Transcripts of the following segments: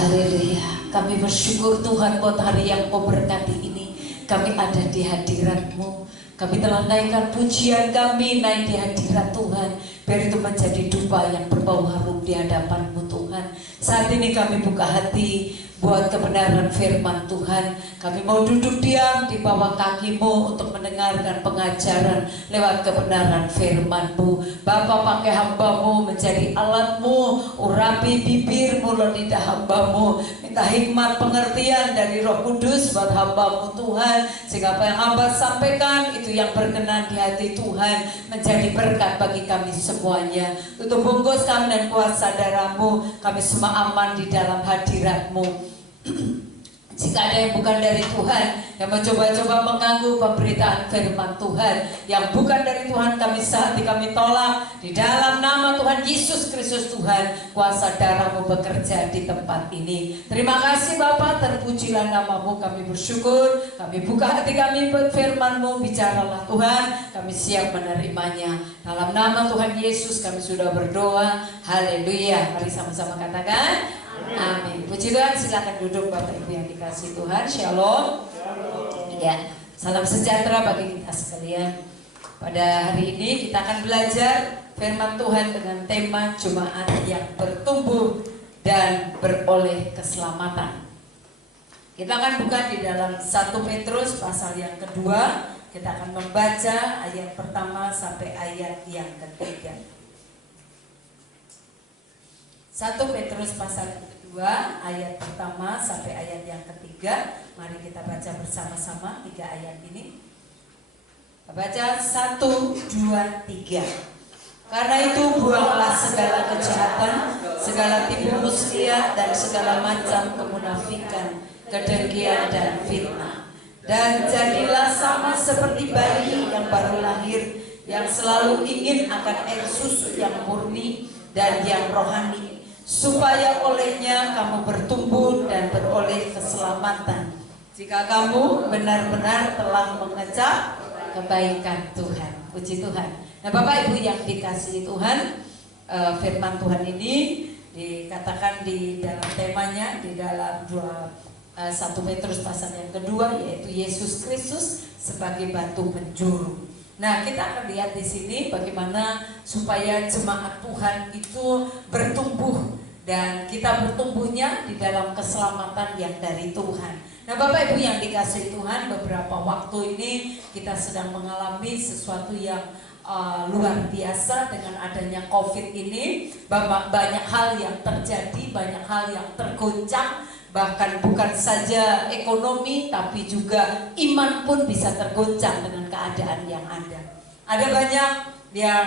Haleluya. Kami bersyukur Tuhan buat hari yang Kau berkati ini. Kami ada di hadirat-Mu. Kami telah naikkan pujian kami naik di hadirat Tuhan. Biar itu menjadi dupa yang berbau harum di hadapan-Mu Tuhan. Saat ini kami buka hati buat kebenaran firman Tuhan. Kami mau duduk diam di bawah kaki-Mu untuk mendengarkan pengajaran lewat kebenaran firman-Mu. Bapa, pakai hamba-Mu menjadi alat-Mu, urapi bibir, mulut, lidah hamba-Mu. Minta hikmat pengertian dari Roh Kudus buat hamba-Mu Tuhan, sehingga apa yang hamba sampaikan itu yang berkenan di hati Tuhan, menjadi berkat bagi kami semuanya. Tutup bungkus kami dan kuasa darah-Mu, kami semua aman di dalam hadirat-Mu. Jika ada yang bukan dari Tuhan, yang mencoba-coba mengganggu pemberitaan firman Tuhan, yang bukan dari Tuhan, kami tolak di dalam nama Tuhan Yesus Kristus. Tuhan, kuasa darah-Mu bekerja di tempat ini. Terima kasih Bapa, terpujilah nama-Mu. Kami bersyukur, kami buka hati kami buat firman-Mu. Bicaralah Tuhan, kami siap menerimanya. Dalam nama Tuhan Yesus kami sudah berdoa. Haleluya. Mari sama-sama katakan amin. Puji Tuhan, silakan duduk Bapak Ibu yang dikasihi Tuhan. Shalom. Ya, salam sejahtera bagi kita sekalian. Pada hari ini kita akan belajar firman Tuhan dengan tema jemaat yang bertumbuh dan beroleh keselamatan. Kita akan buka di dalam 1 Petrus pasal yang kedua. Kita akan membaca ayat pertama sampai ayat yang ketiga. 1 Petrus pasal yang kedua, ayat pertama sampai ayat yang ketiga. Mari kita baca bersama-sama 3 ayat ini. Kita baca 1, 2, 3. Karena itu buanglah segala kejahatan, segala tipu muslihat dan segala macam kemunafikan, kedengkian dan fitnah. Dan jadilah sama seperti bayi yang baru lahir, yang selalu ingin akan air susu yang murni dan yang rohani, supaya olehnya kamu bertumbuh dan beroleh keselamatan, jika kamu benar-benar telah mengecap kebaikan Tuhan. Puji Tuhan. Nah Bapak Ibu yang dikasihi Tuhan, firman Tuhan ini dikatakan di dalam temanya, di dalam 1 Petrus pasal yang kedua, yaitu Yesus Kristus sebagai batu penjuru. Nah, kita akan lihat di sini bagaimana supaya jemaat Tuhan itu bertumbuh, dan kita bertumbuhnya di dalam keselamatan yang dari Tuhan. Nah, Bapak Ibu yang dikasihi Tuhan, beberapa waktu ini kita sedang mengalami sesuatu yang luar biasa dengan adanya COVID ini. Banyak hal yang terjadi, banyak hal yang tergoncang. Bahkan bukan saja ekonomi, tapi juga iman pun bisa tergoncang dengan keadaan yang ada. Ada banyak yang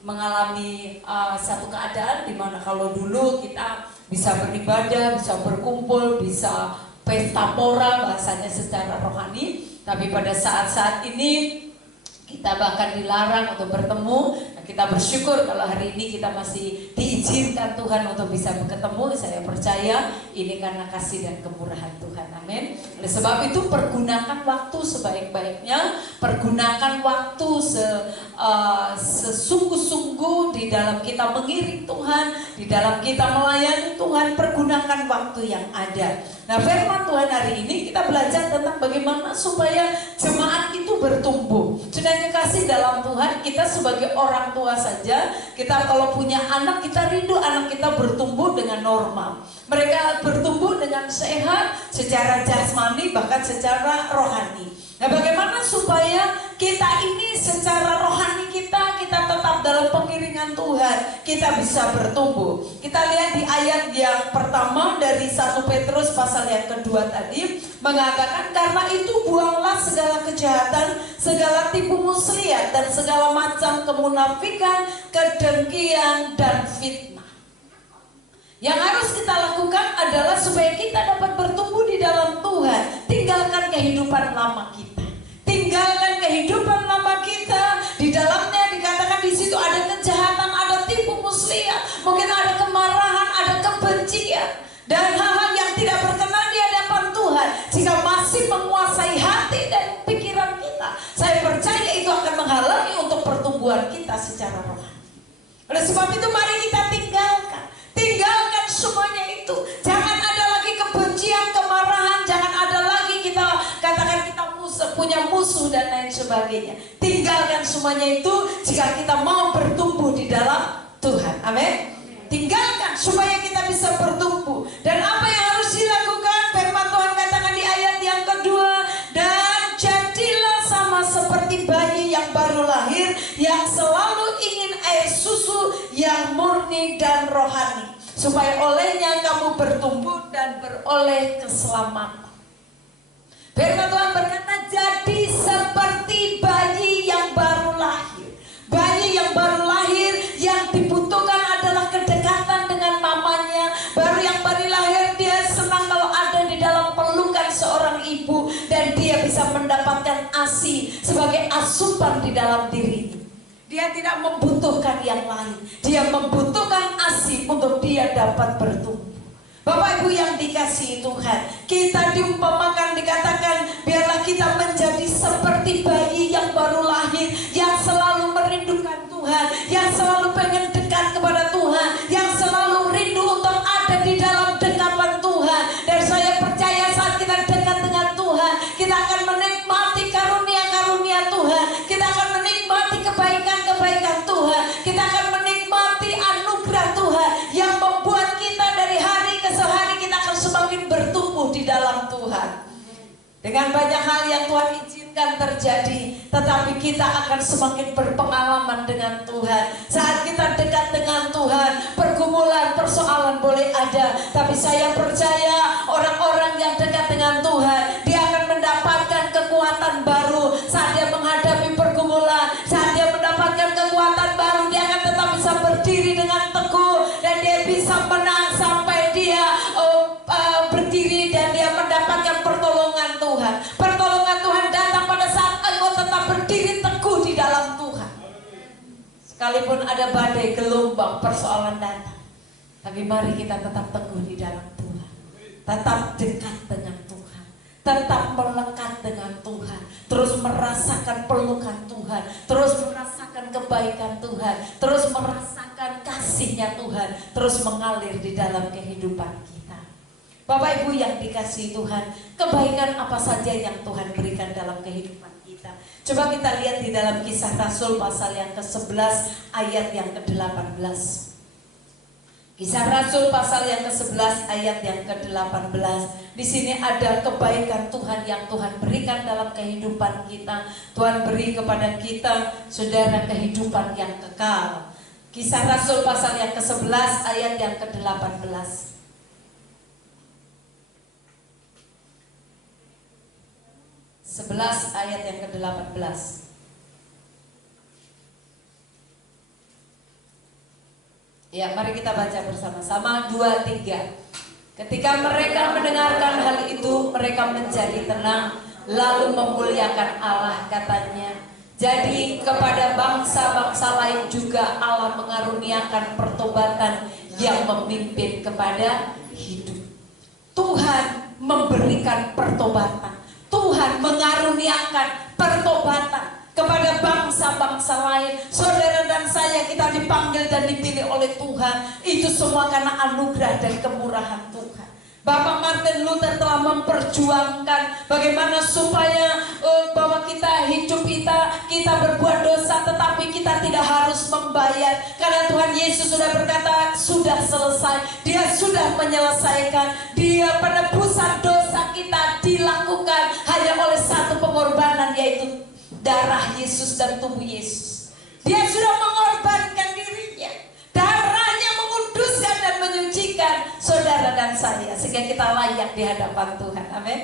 mengalami satu keadaan di mana kalau dulu kita bisa beribadah, bisa berkumpul, bisa pesta pora bahasanya secara rohani, tapi pada saat-saat ini kita bahkan dilarang untuk bertemu. Nah, kita bersyukur kalau hari ini kita masih diizinkan Tuhan untuk bisa bertemu. Saya percaya ini karena kasih dan kemurahan Tuhan. Amin. Oleh sebab itu pergunakan waktu sebaik-baiknya, pergunakan waktu sesungguh-sungguh di dalam kita mengiring Tuhan, di dalam kita melayani Tuhan. Pergunakan waktu yang ada. Nah, firman Tuhan hari ini kita belajar tentang bagaimana supaya jemaat itu bertumbuh. Sudah dikasih dalam Tuhan, kita sebagai orang tua saja, kita kalau punya anak, kita rindu anak kita bertumbuh dengan normal. Mereka bertumbuh dengan sehat secara jasmani, bahkan secara rohani. Nah, bagaimana supaya kita ini secara rohani kita tetap dalam pengiringan Tuhan, kita bisa bertumbuh. Kita lihat di ayat yang pertama dari 1 Petrus pasal yang kedua tadi, mengatakan karena itu buanglah segala kejahatan, segala tipu muslihat dan segala macam kemunafikan, kedengkian dan fitnah. Yang harus kita lakukan adalah supaya kita dapat bertumbuh di dalam Tuhan. Tinggalkan kehidupan lama kita. Tinggalkan kehidupan lama kita. Di dalamnya dikatakan di situ ada kejahatan, ada tipu muslihat, mungkin ada kemarahan, ada kebencian, dan hal-hal yang tidak berkenan di hadapan Tuhan. Jika masih menguasai hati dan pikiran kita, saya percaya itu akan menghalangi untuk pertumbuhan kita secara rohani. Oleh sebab itu mari kita tinggalkan semuanya itu. Jangan ada lagi punya musuh dan lain sebagainya. Tinggalkan semuanya itu jika kita mau bertumbuh di dalam Tuhan. Amin. Tinggalkan supaya kita bisa bertumbuh. Dan apa yang harus dilakukan? Firman Tuhan katakan di ayat yang kedua, dan jadilah sama seperti bayi yang baru lahir, yang selalu ingin air susu yang murni dan rohani, supaya olehnya kamu bertumbuh dan beroleh keselamatan. Firman Tuhan berkata, jadi seperti bayi yang baru lahir. Bayi yang baru lahir, yang dibutuhkan adalah kedekatan dengan mamanya. Baru yang baru lahir, dia senang kalau ada di dalam pelukan seorang ibu, dan dia bisa mendapatkan ASI sebagai asupan di dalam dirinya. Dia tidak membutuhkan yang lain. Dia membutuhkan ASI untuk dia dapat bertumbuh. Bapak Ibu yang dikasihi Tuhan, kita diumpamakan, dikatakan, biarlah kita menjadi seperti bayi yang baru lahir, yang selalu merindukan Tuhan, yang selalu pengen dekat kepada Tuhan, yang selalu rindu untuk ada di dalam dekapan Tuhan. Dan saya percaya saat kita dekat dengan Tuhan, kita akan menikmati karunia-karunia Tuhan, kita akan menikmati kebaikan-kebaikan Tuhan, kita akan menikmati anugerah Tuhan yang membuat kita dari hari ke hari kita akan semakin bertumbuh di dalam Tuhan. Dengan banyak hal yang Tuhan izinkan terjadi, tetapi kita akan semakin berpengalaman dengan Tuhan. Saat kita dekat dengan Tuhan, pergumulan, persoalan boleh ada, tapi saya percaya orang-orang yang dekat dengan Tuhan, dia akan mendapatkan kekuatan baru. Saat dia menghadapi pergumulan, saat dia mendapatkan kekuatan baru, dia akan tetap bisa berdiri dengan teguh, dan dia bisa menang sampai dia berdiri dan dia mendapatkan pertolongan Tuhan. Pertolongan Tuhan datang pada saat engkau tetap berdiri teguh di dalam Tuhan. Sekalipun ada badai, gelombang, persoalan datang, tapi mari kita tetap teguh di dalam Tuhan. Tetap dekat dengan Tuhan, tetap melekat dengan Tuhan, terus merasakan pelukan Tuhan, terus merasakan kebaikan Tuhan, terus merasakan kasihnya Tuhan, terus mengalir di dalam kehidupan kita. Bapak Ibu yang dikasihi Tuhan, kebaikan apa saja yang Tuhan berikan dalam kehidupan kita? Coba kita lihat di dalam Kisah Rasul pasal yang ke-11 ayat yang ke-18. Kisah Rasul pasal yang ke-11 ayat yang ke-18. Di sini ada kebaikan Tuhan yang Tuhan berikan dalam kehidupan kita. Tuhan beri kepada kita, saudara, kehidupan yang kekal. Kisah Rasul pasal yang ke-11 ayat yang ke-18. 11 ayat yang ke-18. Ya, mari kita baca bersama-sama. 2, 3. Ketika mereka mendengarkan hal itu, mereka menjadi tenang, lalu memuliakan Allah, katanya. Jadi kepada bangsa-bangsa lain juga Allah mengaruniakan pertobatan yang memimpin kepada hidup. Tuhan memberikan pertobatan. Tuhan mengaruniakan pertobatan kepada bangsa-bangsa lain. Saudara dan saya, kita dipanggil dan dipilih oleh Tuhan. Itu semua karena anugerah dan kemurahan Tuhan. Bapak Martin Luther telah memperjuangkan bagaimana supaya bahwa kita hidup, kita berbuat dosa, tetapi kita tidak harus membayar. Karena Tuhan Yesus sudah berkata, sudah selesai. Dia sudah menyelesaikan. Dia penebusan dosa kita dilakukan hanya oleh satu pengorbanan, yaitu darah Yesus dan tubuh Yesus. Dia sudah mengorbankan dirinya. Darahnya menguduskan dan menyucikan saudara dan saya, sehingga kita layak di hadapan Tuhan. Amin.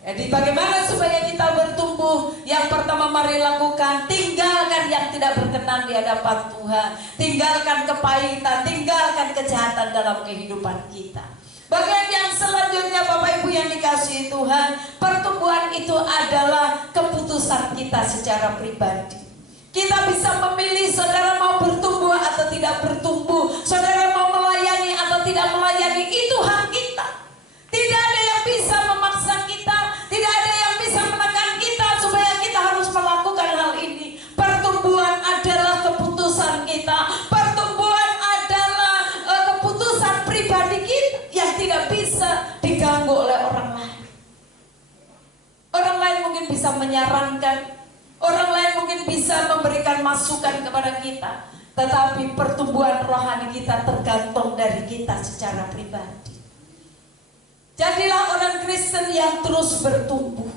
Jadi bagaimana supaya kita bertumbuh? Yang pertama, mari lakukan, tinggalkan yang tidak berkenan di hadapan Tuhan. Tinggalkan kepahitan, tinggalkan kejahatan dalam kehidupan kita. Bagian yang selanjutnya, Bapak Ibu yang dikasihi Tuhan, pertumbuhan itu adalah keputusan kita secara pribadi. Kita bisa memilih, saudara mau bertumbuh atau tidak bertumbuh, saudara mau melayani atau tidak melayani, itu hak kita. Tidak ada yang bisa memaksa kita, tidak ada yang bisa menekan kita supaya kita harus melakukan hal ini. Pertumbuhan adalah keputusan kita. Pertumbuhan adalah keputusan pribadi kita yang tidak bisa diganggu oleh orang lain. Orang lain mungkin bisa menyarankan menyampaikan, orang lain mungkin bisa memberikan masukan kepada kita, tetapi pertumbuhan rohani kita tergantung dari kita secara pribadi. Jadilah orang Kristen yang terus bertumbuh.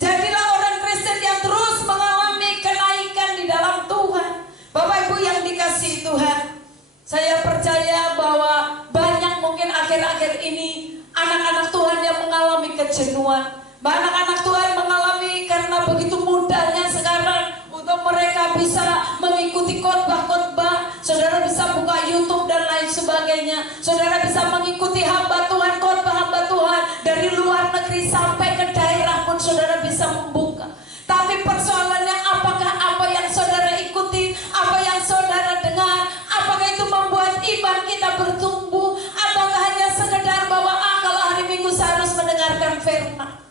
Jadilah orang Kristen yang terus mengalami kenaikan di dalam Tuhan. Bapak Ibu yang dikasihi Tuhan, saya percaya bahwa banyak mungkin akhir-akhir ini anak-anak Tuhan yang mengalami kejenuhan. Anak-anak Tuhan mengalami karena begitu mudahnya sekarang untuk mereka bisa mengikuti khotbah-khotbah. Saudara bisa buka YouTube dan lain sebagainya. Saudara bisa mengikuti hamba Tuhan, khotbah hamba Tuhan dari luar negeri sampai ke daerah pun saudara bisa membuka. Tapi persoalannya, apakah apa yang saudara ikuti, apa yang saudara dengar, apakah itu membuat iman kita bertumbuh, ataukah hanya sekedar bahwa kalau hari Minggu saya harus mendengarkan firman.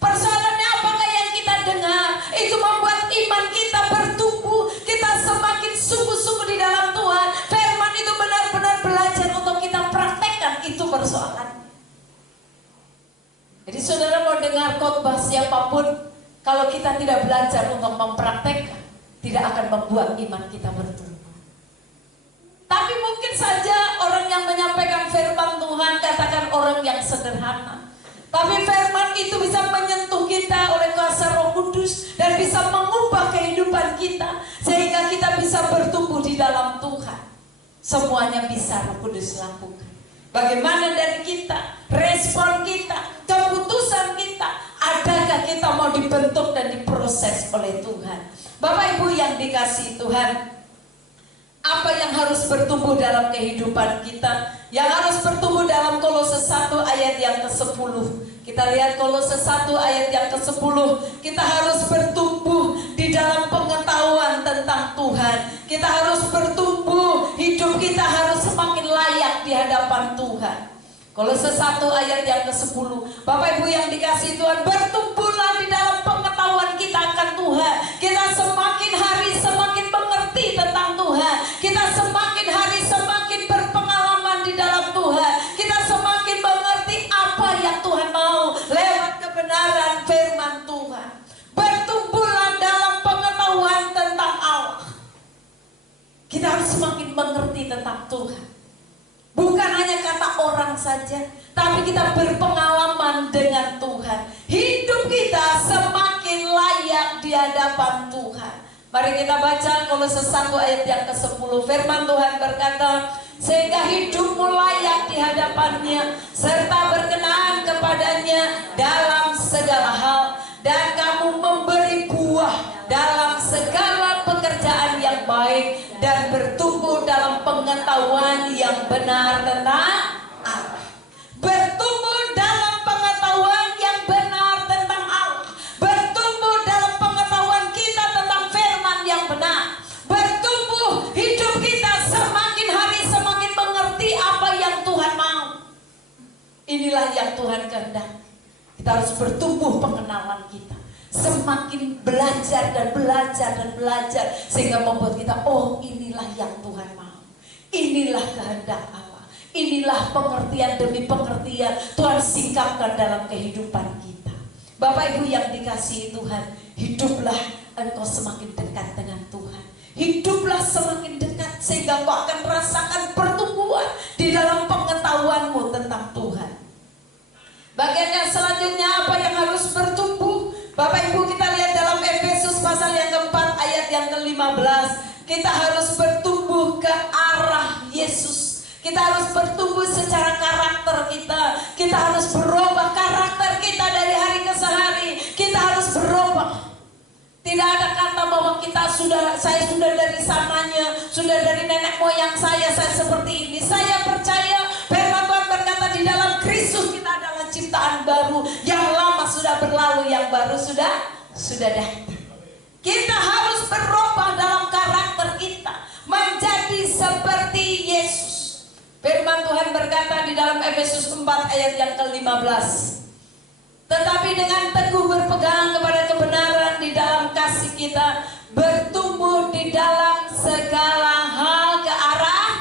Persoalannya, apakah yang kita dengar itu membuat iman kita bertumbuh, kita semakin sungguh-sungguh di dalam Tuhan. Firman itu benar-benar belajar untuk kita praktekkan, itu persoalannya. Jadi saudara mau dengar khotbah siapapun, kalau kita tidak belajar untuk mempraktekkan, tidak akan membuat iman kita bertumbuh. Tapi mungkin saja orang yang menyampaikan firman Tuhan, katakan orang yang sederhana, tapi firman itu bisa menyentuh kita oleh kuasa Roh Kudus dan bisa mengubah kehidupan kita, sehingga kita bisa bertumbuh di dalam Tuhan. Semuanya bisa Roh Kudus lakukan. Bagaimana dari kita, respon kita, keputusan kita, adakah kita mau dibentuk dan diproses oleh Tuhan? Bapak Ibu yang dikasihi Tuhan, apa yang harus bertumbuh dalam kehidupan kita? Yang harus bertumbuh dalam Kolose 1 ayat yang ke-10. Kita lihat Kolose 1 ayat yang ke-10. Kita harus bertumbuh di dalam pengetahuan tentang Tuhan. Kita harus bertumbuh, hidup kita harus semakin layak di hadapan Tuhan. Kolose 1 ayat yang ke-10. Bapak Ibu yang dikasihi Tuhan, bertumbuhlah di dalam pengetahuan kita akan Tuhan. Kita semakin hari semakin mengerti tentang Tuhan. Kita semakin hari semakin berpengalaman di dalam Tuhan. Kita semakin mengerti apa yang Tuhan mau lewat kebenaran firman Tuhan. Bertumbuhlah dalam pengetahuan tentang Allah. Kita harus semakin mengerti tentang Tuhan. Bukan hanya kata orang saja, tapi kita berpengalaman dengan Tuhan. Hidup kita semakin layak di hadapan Tuhan. Mari kita baca Kolose 1 ayat yang ke-10. Firman Tuhan berkata, sehingga hidupmu layak di hadapannya, serta berkenan kepadanya dalam segala hal, dan kamu memberi buah dalam segala pekerjaan yang baik, dan bertumbuh dalam pengetahuan yang benar tentang Allah. Bertumbuh dalam pengetahuan yang benar tentang Allah. Bertumbuh dalam pengetahuan kita tentang firman yang benar. Bertumbuh hidup kita semakin hari semakin mengerti apa yang Tuhan mau. Inilah yang Tuhan kehendaki. Kita harus bertumbuh pengenalan kita. Semakin belajar dan belajar dan belajar, sehingga membuat kita, oh inilah yang Tuhan mau. Inilah kehendak Allah. Inilah pengertian demi pengertian Tuhan singkapkan dalam kehidupan kita. Bapak Ibu yang dikasihi Tuhan, hiduplah engkau semakin dekat dengan Tuhan. Hiduplah semakin dekat sehingga engkau akan merasakan pertumbuhan di dalam pengetahuanmu tentang Tuhan. Bagian yang selanjutnya, apa yang harus bertumbuh? Bapak Ibu, kita lihat dalam Efesus pasal yang keempat ayat yang ke-15. Kita harus bertumbuh ke arah Yesus. Kita harus bertumbuh secara karakter kita. Kita harus berubah karakter kita dari hari ke hari. Kita harus berubah. Tidak ada kata bahwa saya sudah dari sananya, sudah dari nenek moyang saya seperti ini. Saya percaya firman Tuhan berkata di dalam Kristus kita adalah ciptaan baru. Yang lama sudah berlalu, yang baru sudah datang. Kita harus berubah dalam karakter kita menjadi seperti Yesus. Firman Tuhan berkata di dalam Efesus 4 ayat yang ke-15. Tetapi dengan teguh berpegang kepada kebenaran di dalam kasih kita, bertumbuh di dalam segala hal ke arah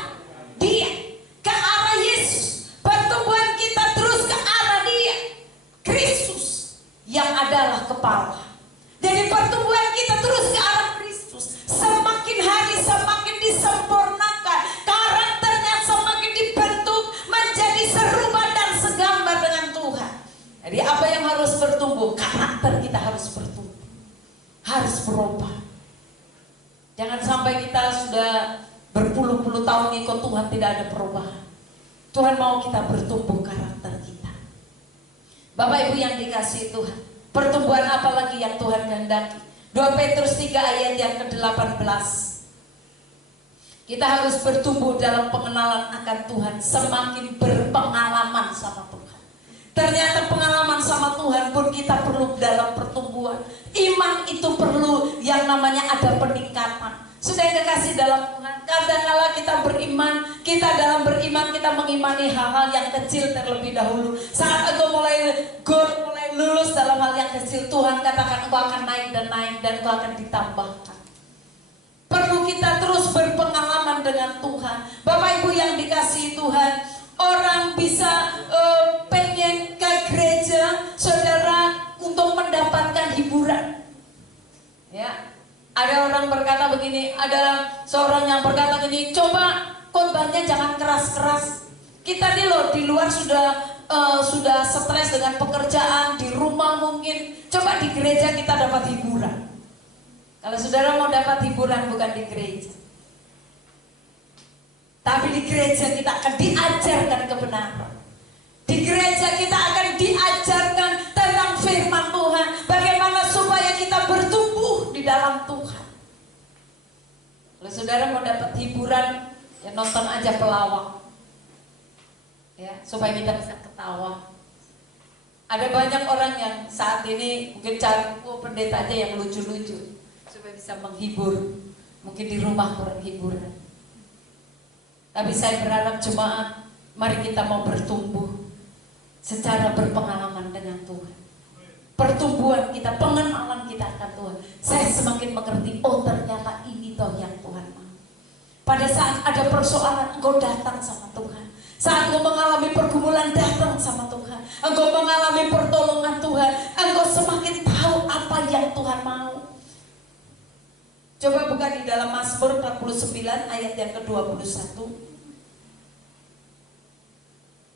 Dia, ke arah Yesus. Pertumbuhan kita terus ke arah Dia, Kristus yang adalah kepala. Jadi pertumbuhan kita terus ke arah Kristus. Semakin hari semakin disempurnakan, karakternya semakin dibentuk menjadi serupa dan segambar dengan Tuhan. Jadi apa yang harus bertumbuh? Karakter kita harus bertumbuh, harus berubah. Jangan sampai kita sudah berpuluh-puluh tahun ikut Tuhan tidak ada perubahan. Tuhan mau kita bertumbuh karakter kita. Bapak Ibu yang dikasihi Tuhan, pertumbuhan apa lagi yang Tuhan kehendaki? 2 Petrus 3 ayat yang ke-18. Kita harus bertumbuh dalam pengenalan akan Tuhan, semakin berpengalaman sama Tuhan. Ternyata pengalaman sama Tuhan pun kita perlu dalam pertumbuhan. Iman itu perlu yang namanya ada peningkatan. Sudah dikasih dalam Tuhan. Kadang-kala kita beriman, kita dalam beriman kita mengimani hal-hal yang kecil terlebih dahulu. Saat engkau mulai lulus dalam hal yang kecil, Tuhan katakan engkau akan naik dan engkau akan ditambahkan. Perlu kita terus berpengalaman dengan Tuhan. Bapak Ibu yang dikasihi Tuhan, orang bisa pengen ke gereja, saudara, untuk mendapatkan hiburan. Ya. Ada orang berkata begini, ada seorang yang berkata begini, coba khotbahnya jangan keras-keras. Kita nih loh di luar sudah stres dengan pekerjaan, di rumah mungkin. Coba di gereja kita dapat hiburan. Kalau saudara mau dapat hiburan bukan di gereja, tapi di gereja kita akan diajarkan kebenaran. Di gereja kita akan diajarkan tentang firman Tuhan, bagaimana supaya kita bertumbuh di dalam Tuhan. Kalau saudara mau dapat hiburan, ya nonton aja pelawak, ya supaya kita bisa ketawa. Ada banyak orang yang saat ini mungkin cari pendeta aja yang lucu-lucu supaya bisa menghibur. Mungkin di rumah kurang hiburan. Tapi saya berharap jemaat, mari kita mau bertumbuh secara berpengalaman dengan Tuhan. Pertumbuhan kita, pengenalan kita akan Tuhan. Saya semakin mengerti, oh ternyata ini toh yang Tuhan mau. Pada saat ada persoalan, engkau datang sama Tuhan. Saat engkau mengalami pergumulan, datang sama Tuhan. Engkau mengalami pertolongan Tuhan, engkau semakin tahu apa yang Tuhan mau. Coba buka di dalam Mazmur 49 ayat yang ke-21.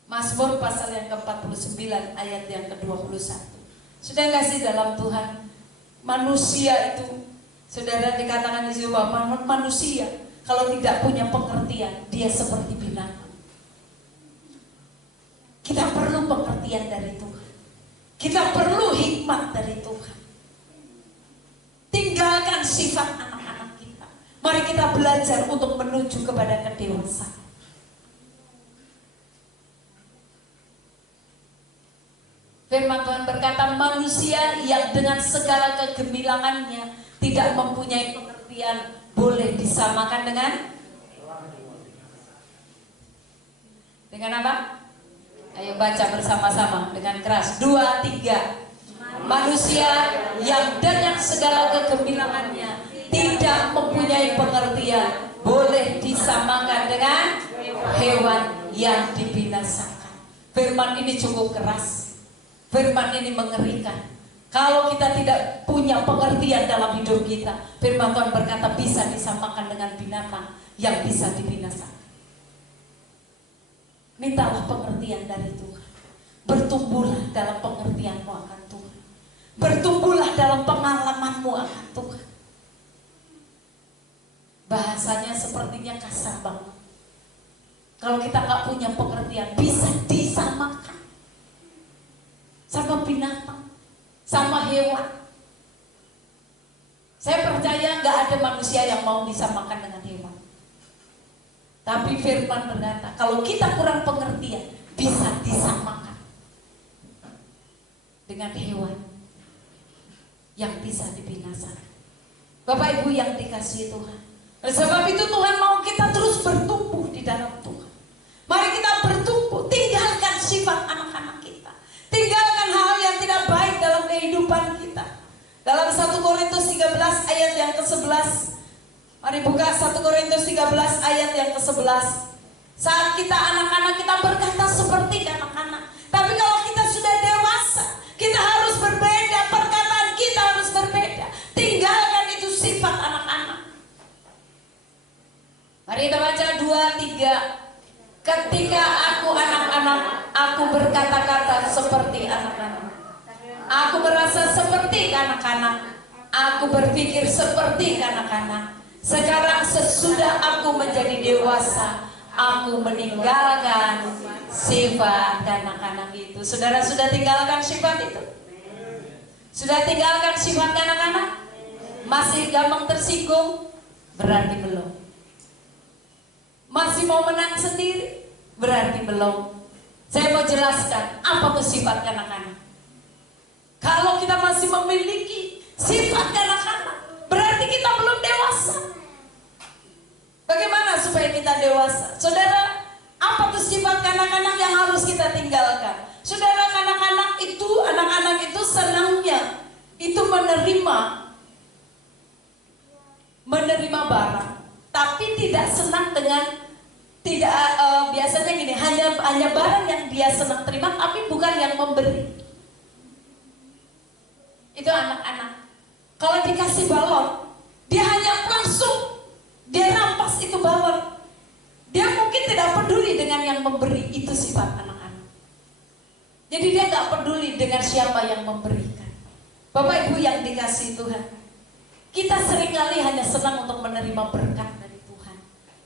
Mazmur pasal yang ke-49 ayat yang ke-21. Sudah kasih dalam Tuhan, manusia itu, saudara, dikatakan di sini bahwa manusia kalau tidak punya pengertian, dia seperti binatang. Kita perlu pengertian dari Tuhan. Kita perlu hikmat dari Tuhan. Tinggalkan sifat anak-anak kita. Mari kita belajar untuk menuju kepada kedewasaan. Firman Tuhan berkata, manusia yang dengan segala kegemilangannya tidak mempunyai pengertian boleh disamakan dengan apa? Ayo baca bersama-sama dengan keras. 2, 3. Manusia yang dengan segala kegemilangannya tidak mempunyai pengertian boleh disamakan dengan hewan yang dibinasakan. Firman ini cukup keras. Firman ini mengerikan. Kalau kita tidak punya pengertian dalam hidup kita, firman Tuhan berkata bisa disamakan dengan binatang yang bisa dibinasakan. Mintalah pengertian dari Tuhan. Bertumbuhlah dalam pengertianmu akan Tuhan. Bertumbuhlah dalam pengalamanmu akan Tuhan. Bahasanya sepertinya kasar banget. Kalau kita nggak punya pengertian, bisa disamakan sama binatang, sama hewan. Saya percaya nggak ada manusia yang mau disamakan dengan hewan. Tapi firman berkata, kalau kita kurang pengertian, bisa disamakan dengan hewan yang bisa dibinasakan. Bapak Ibu yang dikasihi Tuhan, oleh sebab itu Tuhan mau kita terus bertumbuh di dalam Tuhan. Mari kita bertumbuh, tinggalkan sifat anak-anak kita. Tinggalkan hal yang tidak baik dalam kehidupan kita. Dalam 1 Korintus 13 ayat yang ke-11. Mari buka 1 Korintus 13 ayat yang ke-11. Saat kita anak-anak, kita berkata seperti anak-anak. Tapi kalau kita sudah dewasa, kita harus berbeda. Perkataan kita harus berbeda. berkata-kata seperti anak-anak. Aku merasa seperti anak-anak. Aku berpikir seperti anak-anak. Sekarang sesudah aku menjadi dewasa, aku meninggalkan sifat kanak-kanak itu. Saudara sudah tinggalkan sifat itu? Sudah tinggalkan sifat kanak-kanak? Masih gampang tersinggung? Berarti belum. Masih mau menang sendiri? Berarti belum. Saya mau jelaskan apa itu sifat kanak-kanak. Kalau kita masih memiliki sifat kanak-kanak, berarti kita belum dewasa. Bagaimana supaya kita dewasa? Saudara, apa tuh sifat kanak-kanak yang harus kita tinggalkan? Saudara, anak-anak itu senangnya itu menerima barang, tapi tidak senang dengan biasanya gini, hanya barang yang dia senang terima, tapi bukan yang memberi. Itu anak-anak. Kalau dikasih balon, dia hanya langsung dia rampas itu balon. Dia mungkin tidak peduli dengan yang memberi. Itu sifat anak-anak. Jadi dia gak peduli dengan siapa yang memberikan. Bapak Ibu yang dikasih Tuhan, kita seringkali hanya senang untuk menerima berkat dari Tuhan,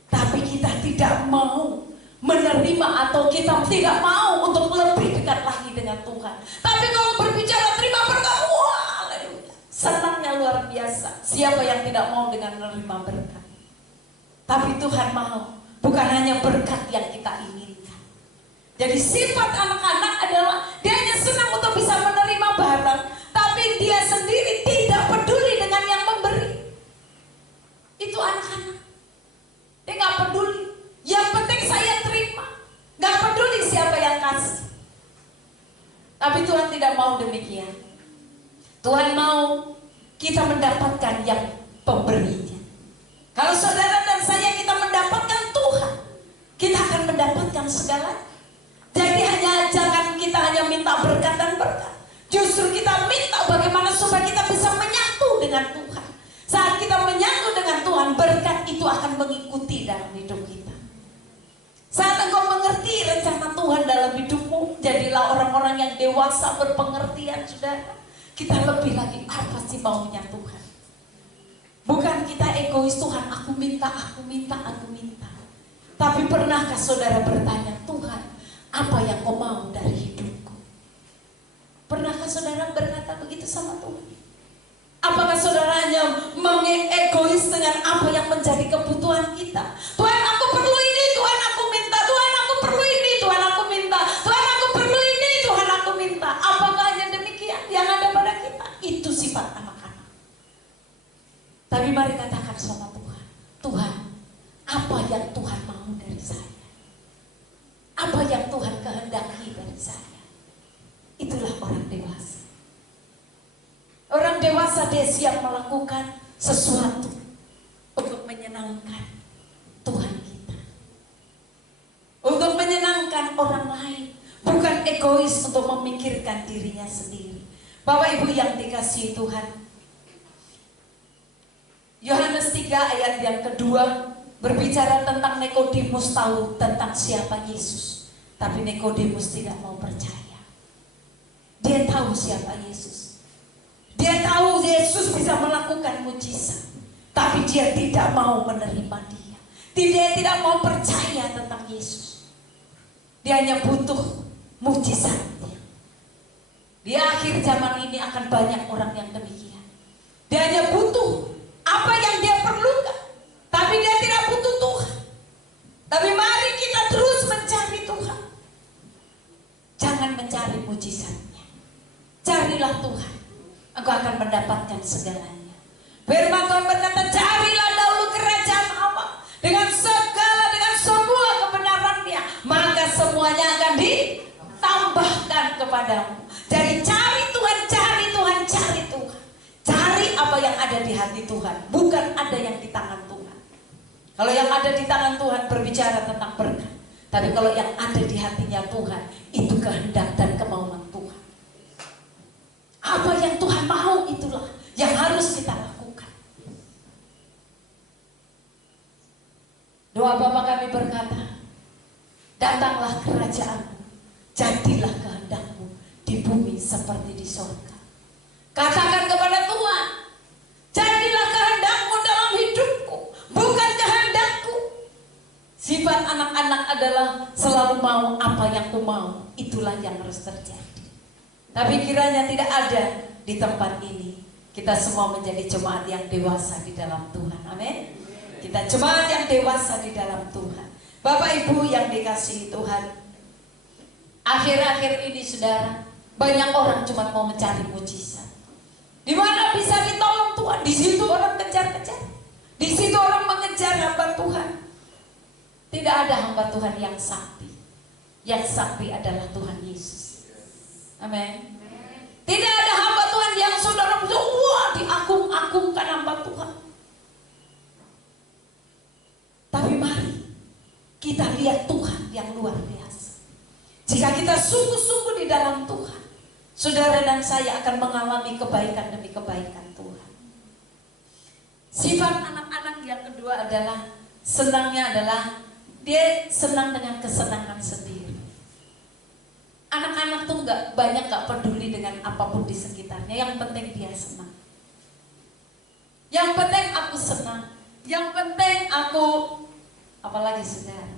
tapi kita tidak mau menerima atau kita tidak mau untuk lebih dekat lagi dengan Tuhan. Tapi kalau berbicara terima berkat, wah, senangnya luar biasa. Siapa yang tidak mau dengan menerima berkat? Tapi Tuhan mau, bukan hanya berkat yang kita inginkan. Jadi sifat anak-anak adalah dia hanya senang untuk bisa menerima barang, tapi dia sendiri tidak peduli dengan yang memberi. Itu anak-anak. Dia gak peduli. Yang penting saya terima. Gak peduli siapa yang kasih. Tapi Tuhan tidak mau demikian. Tuhan mau kita mendapatkan yang pemberinya. Kalau saudara dan saya kita mendapatkan Tuhan, kita akan mendapatkan segala. Jadi jangan kita hanya minta berkat dan berkat. Justru kita minta bagaimana supaya kita bisa menyatu dengan Tuhan. Saat kita menyatu dengan Tuhan, berkat itu akan mengikuti dalam hidup kita. Saat engkau mengerti rencana Tuhan dalam hidupmu, jadilah orang-orang yang dewasa berpengertian, saudara. Kita lebih lagi apa sih maunya Tuhan. Bukan kita egois, Tuhan aku minta. Tapi pernahkah saudara bertanya, Tuhan apa yang kau mau dari hidupku? Pernahkah saudara berkata begitu sama Tuhan? Apakah saudara hanya mengegois dengan apa yang menjadi kebutuhan kita? Tuhan aku perlu ini, Tuhan aku minta. Tuhan aku perlu ini, Tuhan aku minta. Tuhan aku perlu ini, Tuhan aku minta. Apakah hanya demikian yang ada pada kita? Itu sifat anak-anak. Tapi mari katakan sama Tuhan, Tuhan apa yang Tuhan mau dari saya? Apa yang Tuhan kehendaki dari saya? Itulah orang dewasa. Orang dewasa dia siap melakukan sesuatu untuk menyenangkan Tuhan kita, untuk menyenangkan orang lain, bukan egois untuk memikirkan dirinya sendiri. Bapak Ibu yang dikasihi Tuhan, Yohanes 3 ayat yang kedua berbicara tentang Nikodemus tahu tentang siapa Yesus, tapi Nikodemus tidak mau percaya. Dia tahu siapa Yesus. Dia tahu Yesus bisa melakukan mujizat, tapi dia tidak mau menerima dia. Dia tidak mau percaya tentang Yesus. Dia hanya butuh mujizatnya. Di akhir zaman ini akan banyak orang yang demikian. Dia hanya butuh apa yang dia perlukan, tapi dia tidak butuh Tuhan. Tapi mari kita terus mencari Tuhan. Jangan mencari mujizatnya. Carilah Tuhan, engkau akan mendapatkan segalanya. Firman Tuhan berkata, carilah dahulu kerajaan Allah dengan semua kebenarannya, maka semuanya akan ditambahkan kepadamu. Jadi cari Tuhan, cari Tuhan, cari Tuhan. Cari apa yang ada di hati Tuhan, bukan ada yang di tangan Tuhan. Kalau yang ada di tangan Tuhan berbicara tentang berkat, tapi kalau yang ada di hatinya Tuhan, itu kehendak dan kemauan Tuhan. Apa yang Tuhan mau itulah yang harus kita lakukan. Doa Bapa kami berkata, datanglah kerajaan-Mu, jadilah kehendak. seperti di surga. Katakan kepada Tuhan, jadilah kehendak-Mu dalam hidupku, bukan kehendakku. Sifat anak-anak adalah selalu mau apa yang ku mau, itulah yang harus terjadi. Tapi kiranya tidak ada di tempat ini. Kita semua menjadi jemaat yang dewasa di dalam Tuhan. Amin. Kita jemaat yang dewasa di dalam Tuhan. Bapak Ibu yang dikasihi Tuhan, akhir-akhir ini saudara, banyak orang cuma mau mencari mujizat. Di mana bisa ditolong Tuhan, di situ orang kejar-kejar. Di situ orang mengejar hamba Tuhan. Tidak ada hamba Tuhan yang sakti. Yang sakti adalah Tuhan Yesus. Amin. Tidak ada hamba Tuhan yang saudara bisa, wah, diagung-agungkan hamba Tuhan. Tapi mari kita lihat Tuhan yang luar biasa. Jika kita sungguh-sungguh di dalam Tuhan, saudara dan saya akan mengalami kebaikan demi kebaikan Tuhan. Sifat anak-anak yang kedua adalah, senangnya adalah dia senang dengan kesenangan sendiri. Anak-anak tuh banyak gak peduli dengan apapun di sekitarnya. Yang penting dia senang. Yang penting aku senang. Yang penting aku, apalagi saudara,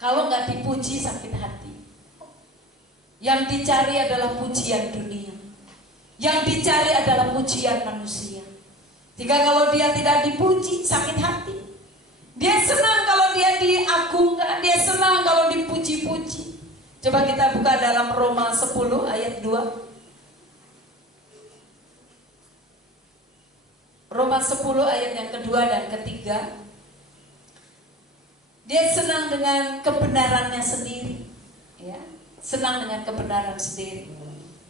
kalau gak dipuji sakit hati. Yang dicari adalah pujian dunia. Yang dicari adalah pujian manusia. Jika kalau dia tidak dipuji, sakit hati. Dia senang kalau dia diagungkan. Dia senang kalau dipuji-puji. Coba kita buka dalam Roma 10 ayat 2. Roma 10 ayat yang kedua dan ketiga. Dia senang dengan kebenarannya sendiri, ya. Senang dengan kebenaran sendiri.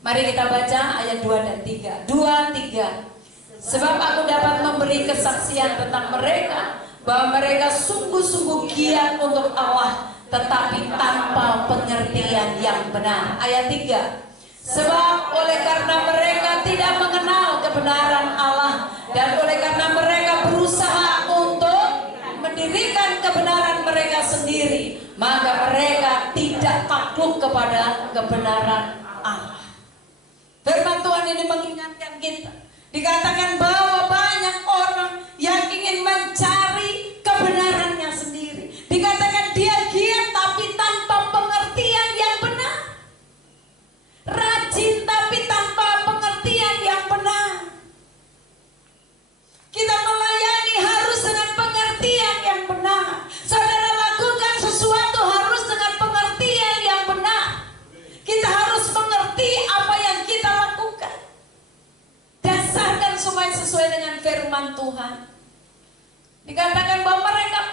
Mari kita baca ayat 2 dan 3. 2, 3. Sebab aku dapat memberi kesaksian tentang mereka, bahwa mereka sungguh-sungguh giat untuk Allah, tetapi tanpa pengertian yang benar. Ayat 3. Sebab oleh karena mereka tidak mengenal kebenaran Allah, dan oleh karena mereka berusaha untuk mendirikan kebenaran mereka sendiri, maka mereka tidak takluk kepada kebenaran Allah. Firman Tuhan ini mengingatkan kita. Dikatakan bahwa banyak orang yang ingin mencari kebenarannya sendiri. Dikatakan dia giat tapi tanpa pengertian yang benar. Rajin tapi tanpa pengertian yang benar. Kita melayani harus dengan pengertian yang benar. Saudara, lakukan sesuatu harus dengan pengertian yang benar. Kita harus mengerti apa yang kita lakukan. Dasarkan semua sesuai dengan firman Tuhan. Dikatakan bahwa mereka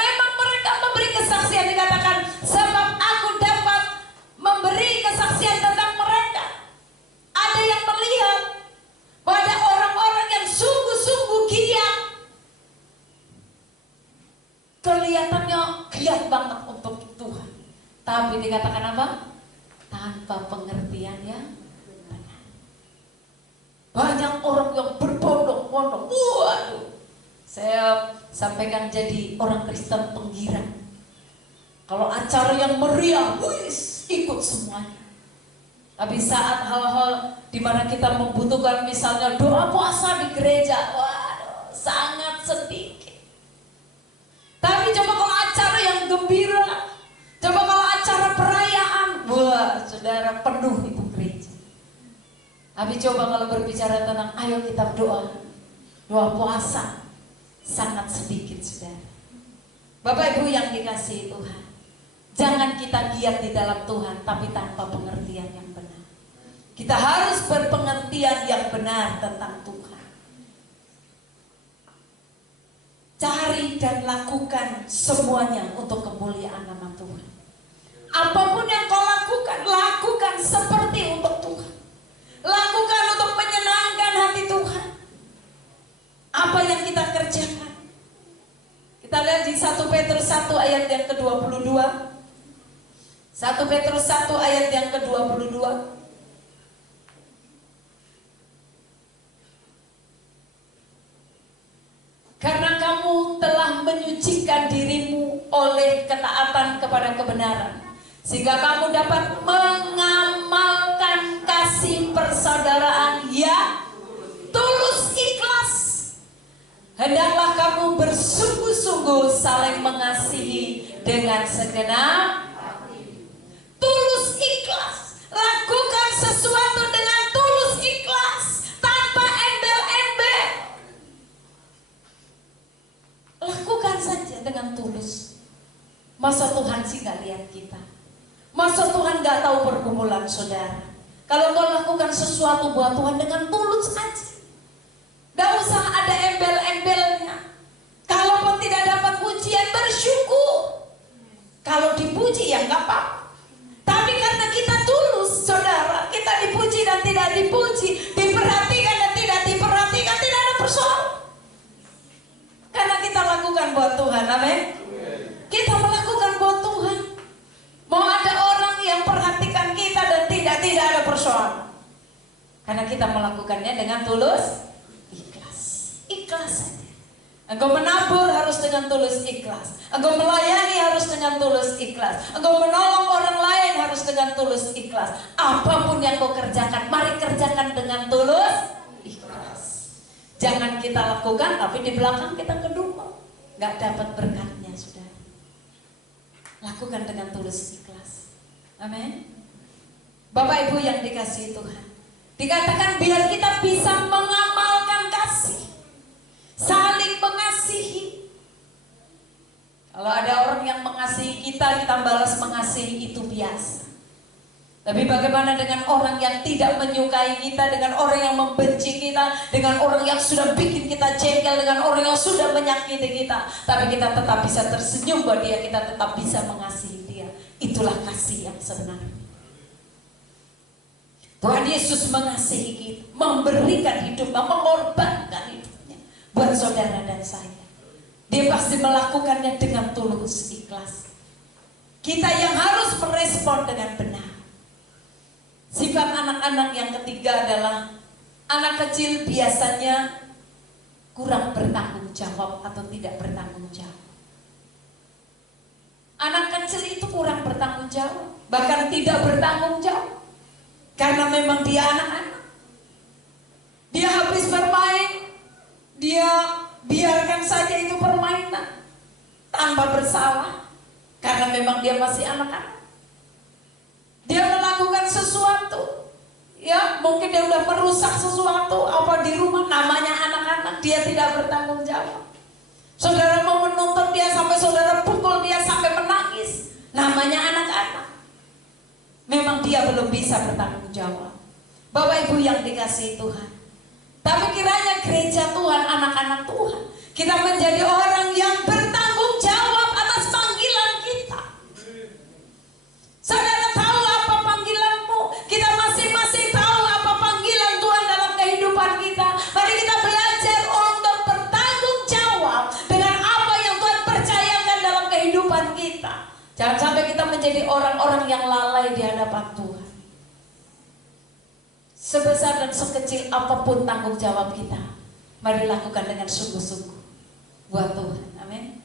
memberi kesaksian. Dikatakan sebab aku dapat memberi kesaksian tentang mereka. Ada yang melihat pada orang-orang yang sungguh-sungguh giat. Kelihatannya giat banget untuk Tuhan. Tapi dikatakan apa? Tanpa pengertian yang benar. Banyak orang yang berbondong-bondong. Waduh. Saya sampaikan jadi orang Kristen penggira. Kalau acara yang meriah, ikut semuanya. Tapi saat hal-hal di mana kita membutuhkan misalnya doa puasa di gereja, waduh, sangat sedikit. Tapi coba kalau acara yang gembira, coba kalau acara perayaan, wah, saudara, penuh itu gereja. Tapi coba kalau berbicara tentang ayo kita doa puasa, sangat sedikit, saudara. Bapak Ibu yang dikasihi Tuhan, jangan kita giat di dalam Tuhan tapi tanpa pengertian yang benar. Kita harus berpengertian yang benar tentang Tuhan. Cari dan lakukan semuanya untuk kemuliaan nama Tuhan. Apapun yang kau lakukan, lakukan seperti untuk Tuhan. Lakukan untuk menyenangkan hati Tuhan. Apa yang kita kerjakan? Kita lihat di 1 Petrus 1 ayat yang ke-22. 1 Petrus 1 ayat yang ke-22. Karena kamu telah menyucikan dirimu oleh ketaatan kepada kebenaran, sehingga kamu dapat mengamalkan Hendaklah kamu bersungguh-sungguh saling mengasihi dengan segenap tulus ikhlas. Lakukan sesuatu dengan tulus ikhlas, tanpa embel-embel. Lakukan saja dengan tulus. Masa Tuhan sih gak lihat kita? Masa Tuhan gak tahu pergumulan saudara? Kalau kau lakukan sesuatu buat Tuhan dengan tulus aja, gak usah ada embel-embelnya. Kalaupun tidak dapat pujian, bersyukur. Kalau dipuji ya gak apa-apa. Tapi karena kita tulus saudara, kita dipuji dan tidak dipuji, diperhatikan dan tidak diperhatikan, tidak ada persoalan. Karena kita lakukan buat Tuhan, amin. Kita melakukan buat Tuhan. Mau ada orang yang perhatikan kita dan tidak ada persoalan. Karena kita melakukannya dengan tulus ikhlas. Ikhlas saja. Engkau menabur harus dengan tulus ikhlas. Engkau melayani harus dengan tulus ikhlas. Engkau menolong orang lain harus dengan tulus ikhlas. Apapun yang kau kerjakan, mari kerjakan dengan tulus ikhlas. Jangan kita lakukan tapi di belakang kita kedua, gak dapat berkatnya, saudara. Lakukan dengan tulus ikhlas. Amin. Bapak Ibu yang dikasihi Tuhan, dikatakan biar kita bisa mengamalkan kasih, saling mengasihi. Kalau ada orang yang mengasihi kita balas mengasihi, itu biasa. Tapi bagaimana dengan orang yang tidak menyukai kita, dengan orang yang membenci kita, dengan orang yang sudah bikin kita jengkel, dengan orang yang sudah menyakiti kita, tapi kita tetap bisa tersenyum buat dia, kita tetap bisa mengasihi dia. Itulah kasih yang sebenarnya. Tuhan Yesus mengasihi kita, memberikan hidupnya, mengorbankan hidupnya buat saudara dan saya. Dia pasti melakukannya dengan tulus ikhlas. Kita yang harus merespon dengan benar. Sifat anak-anak yang ketiga adalah anak kecil biasanya kurang bertanggung jawab atau tidak bertanggung jawab. Anak kecil itu kurang bertanggung jawab, bahkan tidak bertanggung jawab. Karena memang dia anak-anak. Dia habis bermain, dia biarkan saja itu permainan tanpa bersalah. Karena memang dia masih anak-anak. Dia melakukan sesuatu, ya mungkin dia udah merusak sesuatu apa di rumah, namanya anak-anak, dia tidak bertanggung jawab. Saudara mau menuntut dia sampai saudara pukul dia sampai menangis, namanya anak-anak. Memang dia belum bisa bertanggung jawab. Bapak Ibu yang dikasihi Tuhan, tapi kiranya gereja Tuhan, anak-anak Tuhan, kita menjadi orang yang bertanggung jawab atas panggilan kita. Saudara tahu apa panggilanmu? Kita masing-masing tahu apa panggilan Tuhan dalam kehidupan kita. Mari kita belajar untuk bertanggung jawab dengan apa yang Tuhan percayakan dalam kehidupan kita. Jangan sampai kita menjadi orang-orang yang lalai di hadapan Tuhan. Sebesar dan sekecil apapun tanggung jawab kita, mari lakukan dengan sungguh-sungguh buat Tuhan. Amin.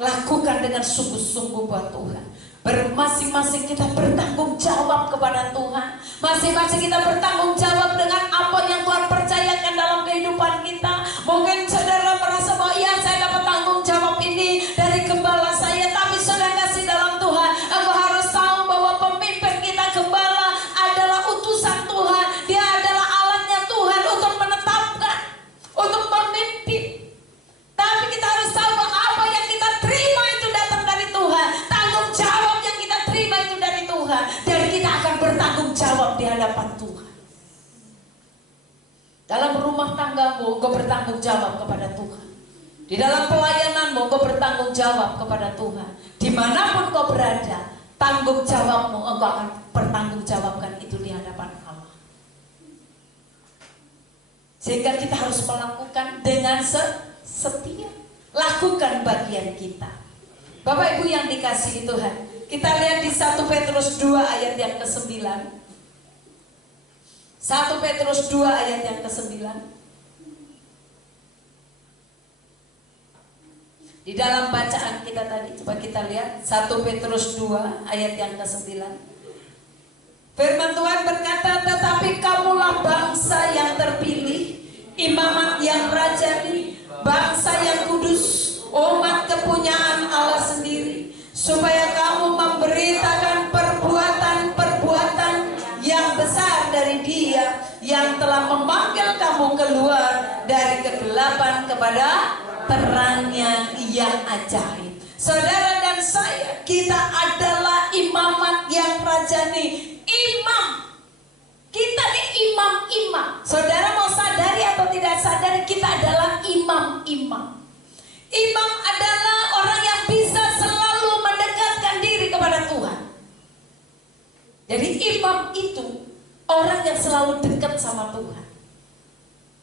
Lakukan dengan sungguh-sungguh buat Tuhan. Masing-masing kita bertanggung jawab kepada Tuhan. Masing-masing kita bertanggung jawab dengan apa yang Tuhan percayakan dalam kehidupan kita. Mungkin saudara merasa bahwa ya saya dapat tanggung jawab ini dari gembala saya, tapi saudara kasih dalam Tuhan, aku harus tahu bahwa pemimpin kita gembala adalah utusan Tuhan. Dia adalah alatnya Tuhan untuk menetapkan, untuk memimpin. Tapi kita harus tahu bahwa apa yang kita terima itu datang dari Tuhan. Tanggung jawab yang kita terima itu dari Tuhan. Dan kita akan bertanggung jawab di hadapan Tuhan. Dalam rumah tanggamu, engkau bertanggung jawab kepada Tuhan. Di dalam pelayananmu, engkau bertanggung jawab kepada Tuhan. Dimanapun kau berada, tanggung jawabmu, engkau akan bertanggung jawabkan itu di hadapan Allah. Sehingga kita harus melakukan dengan setia. Lakukan bagian kita. Bapak Ibu yang dikasihi Tuhan, kita lihat di 1 Petrus 2 ayat yang ke-9. 1 Petrus 2 ayat yang ke-9. Di dalam bacaan kita tadi, coba kita lihat 1 Petrus 2 ayat yang ke-9. Firman Tuhan berkata, tetapi kamulah bangsa yang terpilih, imamat yang rajani, bangsa yang telah memanggil kamu keluar dari kegelapan kepada terangnya yang ajaib. Saudara dan saya, kita adalah imamat yang rajani. Imam, kita ini imam-imam. Saudara mau sadari atau tidak sadari, kita adalah imam-imam. Imam adalah orang yang bisa selalu mendekatkan diri kepada Tuhan. Jadi imam itu orang yang selalu dekat sama Tuhan.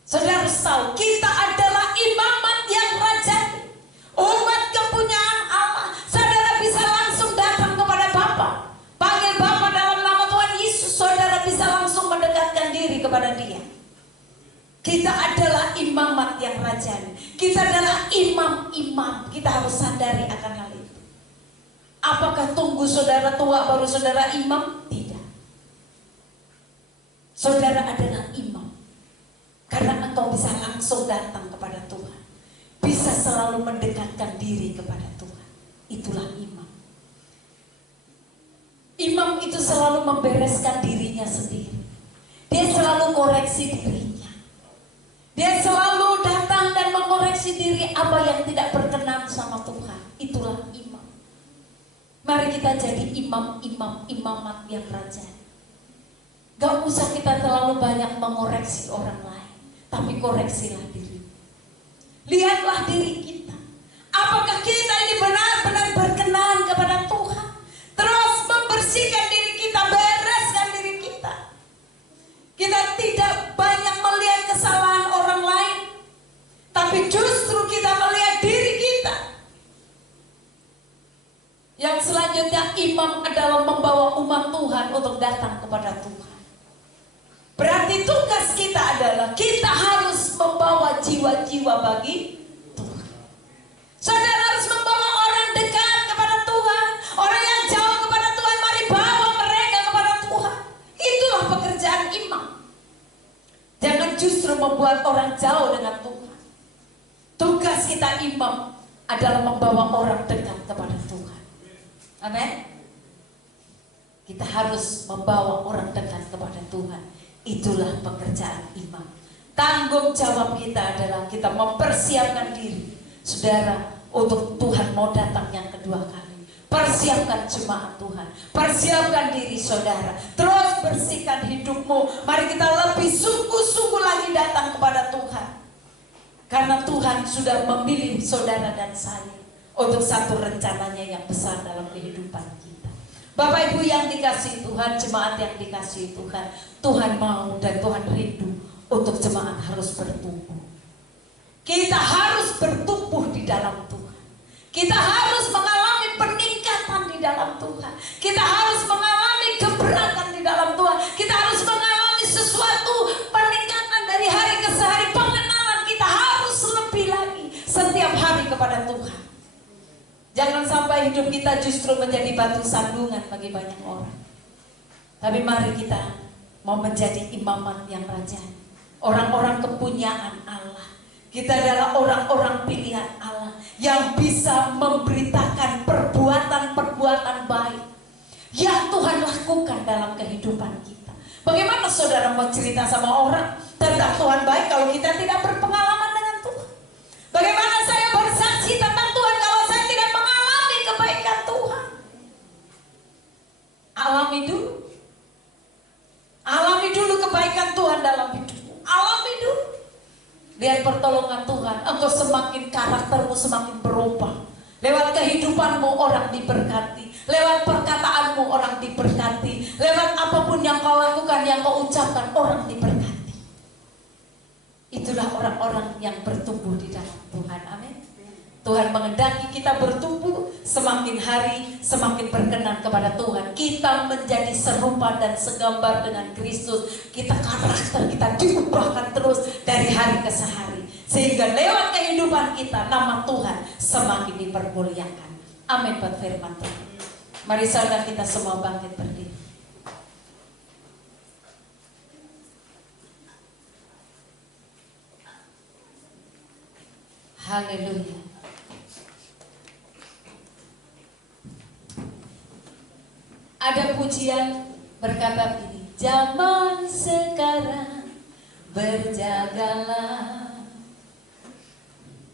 Saudara harus tahu, kita adalah imamat yang rajani, umat kepunyaan Allah. Saudara bisa langsung datang kepada Bapa, panggil Bapa dalam nama Tuhan Yesus. Saudara bisa langsung mendekatkan diri kepada Dia. Kita adalah imamat yang rajani. Kita adalah imam-imam. Kita harus sadari akan hal itu. Apakah tunggu saudara tua baru saudara imam? Tidak. Saudara adalah imam karena engkau bisa langsung datang kepada Tuhan, bisa selalu mendekatkan diri kepada Tuhan. Itulah imam. Imam itu selalu membereskan dirinya sendiri. Dia selalu koreksi dirinya. Dia selalu datang dan mengoreksi diri apa yang tidak berkenan sama Tuhan. Itulah imam. Mari kita jadi imamat yang rajani. Gak usah kita terlalu banyak mengoreksi orang lain, tapi koreksilah diri. Lihatlah diri kita. Apakah kita ini benar-benar berkenan kepada Tuhan? Terus membersihkan diri kita, bereskan diri kita. Kita tidak banyak melihat kesalahan orang lain, tapi justru kita melihat diri kita. Yang selanjutnya, imam adalah membawa umat Tuhan untuk datang kepada Tuhan. Berarti tugas kita adalah kita harus membawa jiwa-jiwa bagi Tuhan. Saudara harus membawa orang dekat kepada Tuhan, orang yang jauh kepada Tuhan. Mari bawa mereka kepada Tuhan. Itulah pekerjaan imam. Jangan justru membuat orang jauh dengan Tuhan. Tugas kita imam adalah membawa orang dekat kepada Tuhan. Amin. Kita harus membawa orang dekat kepada Tuhan. Itulah pekerjaan imam. Tanggung jawab kita adalah kita mempersiapkan diri, saudara, untuk Tuhan mau datang yang kedua kali. Persiapkan jemaat Tuhan, persiapkan diri saudara, terus bersihkan hidupmu. Mari kita lebih sungguh-sungguh lagi datang kepada Tuhan, karena Tuhan sudah memilih saudara dan saya untuk satu rencananya yang besar dalam kehidupan kita. Bapak Ibu yang dikasihi Tuhan, jemaat yang dikasihi Tuhan, Tuhan mau dan Tuhan rindu untuk jemaat harus bertumbuh. Kita harus bertumbuh di dalam Tuhan. Kita harus mengalami peningkatan di dalam Tuhan. Kita harus mengalami gebrakan di dalam Tuhan. Kita harus mengalami sesuatu peningkatan dari hari ke hari. Pengenalan kita harus lebih lagi setiap hari kepada Tuhan. Jangan sampai hidup kita justru menjadi batu sandungan bagi banyak orang. Tapi mari kita mau menjadi imamat yang rajani, orang-orang kepunyaan Allah. Kita adalah orang-orang pilihan Allah yang bisa memberitakan perbuatan-perbuatan baik yang Tuhan lakukan dalam kehidupan kita. Bagaimana saudara mau cerita sama orang tentang Tuhan baik kalau kita tidak berpengalaman dengan Tuhan? Bagaimana saya bersaksi tentang Tuhan kalau saya tidak mengalami kebaikan Tuhan? Alami dulu kebaikan Tuhan dalam hidupmu. Alami dulu. Lihat pertolongan Tuhan, engkau semakin karaktermu semakin berubah. Lewat kehidupanmu orang diberkati, lewat perkataanmu orang diberkati, lewat apapun yang kau lakukan, yang kau ucapkan, orang diberkati. Itulah orang-orang yang bertumbuh di dalam Tuhan. Amin. Tuhan mengendaki kita bertumbuh, semakin hari semakin berkenan kepada Tuhan. Kita menjadi serupa dan segambar dengan Kristus. Kita karakter kita diubahkan terus dari hari ke hari, sehingga lewat kehidupan kita nama Tuhan semakin dipermuliakan. Amin buat firman Tuhan. Mari saudara kita semua bangkit berdiri. Haleluya. Ada pujian berkata begini, zaman sekarang berjagalah.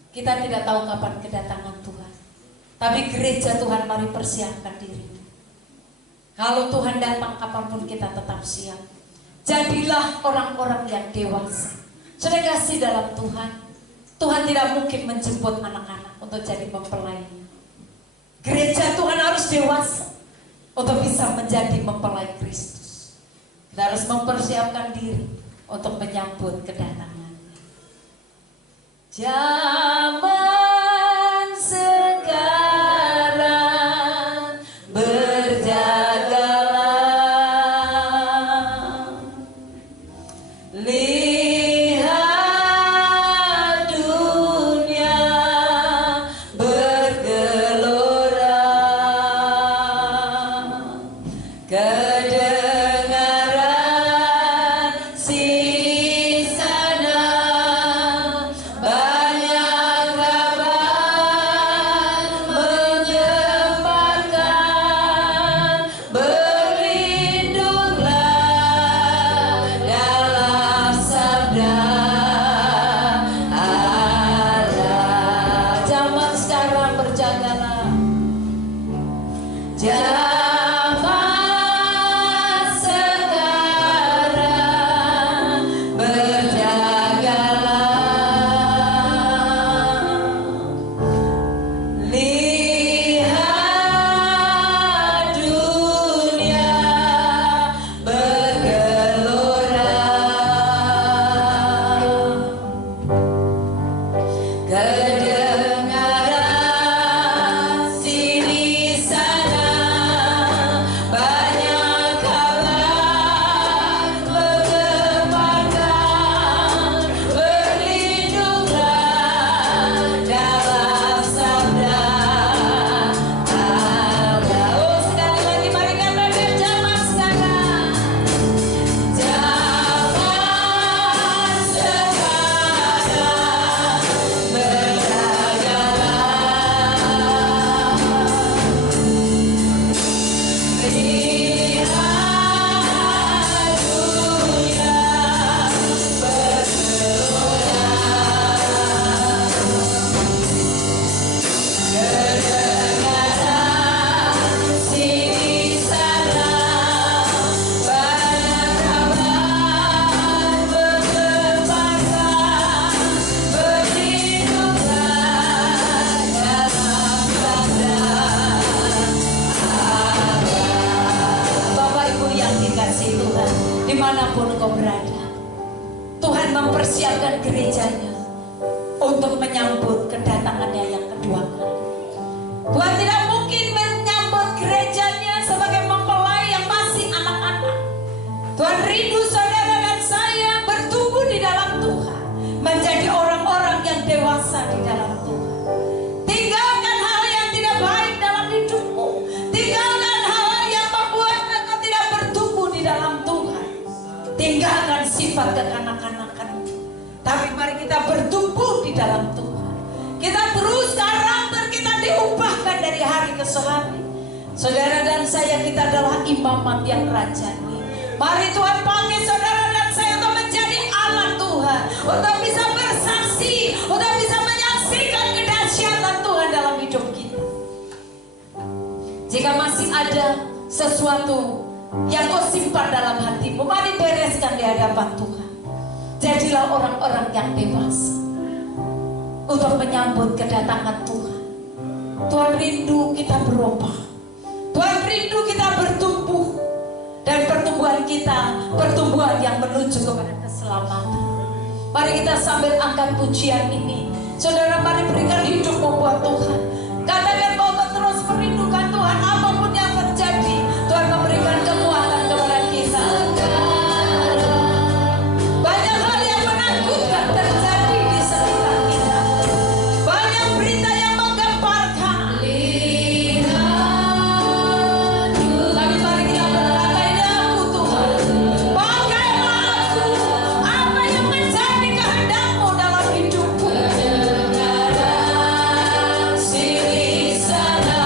Kita tidak tahu kapan kedatangan Tuhan, tapi gereja Tuhan mari persiapkan diri. Kalau Tuhan datang kapanpun kita tetap siap. Jadilah orang-orang yang dewasa. Sudah kasih dalam Tuhan. Tuhan tidak mungkin menjemput anak-anak untuk jadi mempelainya. Gereja Tuhan harus dewasa untuk bisa menjadi mempelai Kristus. Kita harus mempersiapkan diri untuk menyambut kedatangannya. Zaman sekarang berjagalah, lihat dunia bergelora, kedengaran sini sana banyak kabar mengembarkan, berlindunglah dalam sabda Allah. Zaman sekarang berjagalah. Zaman sekarang berjagalah, lihat dunia bergelora, kedengaran sini sana banyak kabar mengembarkan, berlindunglah dalam sabda Allah. Oh, sekali lagi mari katakan zaman sekarang. Zaman sekarang berjagalah, lihat dunia kedengaran sini sana banyak kabar mengembarkan, berlindunglah dalam sabda Allah. Bapak Ibu yang dikasihi Tuhan, dimanapun kau berada, Tuhan mempersiapkan gerejanya untuk menyambut kedatangannya yang kedua kali. Tuhan tidak mungkin menyambut gerejanya sebagai mempelai yang masih anak-anak. Tuhan rindu saudara dan saya bertumbuh di dalam Tuhan, menjadi orang-orang yang dewasa di dalam Tuhan. Tinggalkan hal yang tidak baik dalam hidupmu. Tinggalkan hal yang membuat engkau tidak bertumbuh di dalam Tuhan. Tinggalkan sifat kekanak-kanakan. Tapi mari kita bertumbuh di dalam Tuhan. Kita terus karakter kita diubahkan dari hari ke hari. Saudara dan saya, kita adalah imamat yang rajani. Mari Tuhan panggil saudara dan saya untuk menjadi alat Tuhan, untuk bisa bersaksi, untuk bisa menyaksikan kedahsyatan Tuhan dalam hidup kita. Jika masih ada sesuatu yang kau simpan dalam hatimu, mari bereskan di hadapan Tuhan. Jadilah orang-orang yang dewasa untuk menyambut kedatangan Tuhan. Tuhan rindu kita berubah. Tuhan rindu kita bertumbuh. Dan pertumbuhan kita, pertumbuhan yang menuju kepada keselamatan. Mari kita sambil angkat pujian ini. Saudara, mari berikan hidupmu buat Tuhan. Katakan bahwa terus merindukan Tuhan, apapun yang terjadi, Tuhan memberikan kekuatan kepada kita. Banyak hal yang menakutkan terjadi di sekitar kita. Banyak berita yang menggemparkan. Tapi mari kita berkata, ini aku Tuhan. Pakailah aku, apa yang menjadi kehendak-Mu dalam hidupku. Sini sana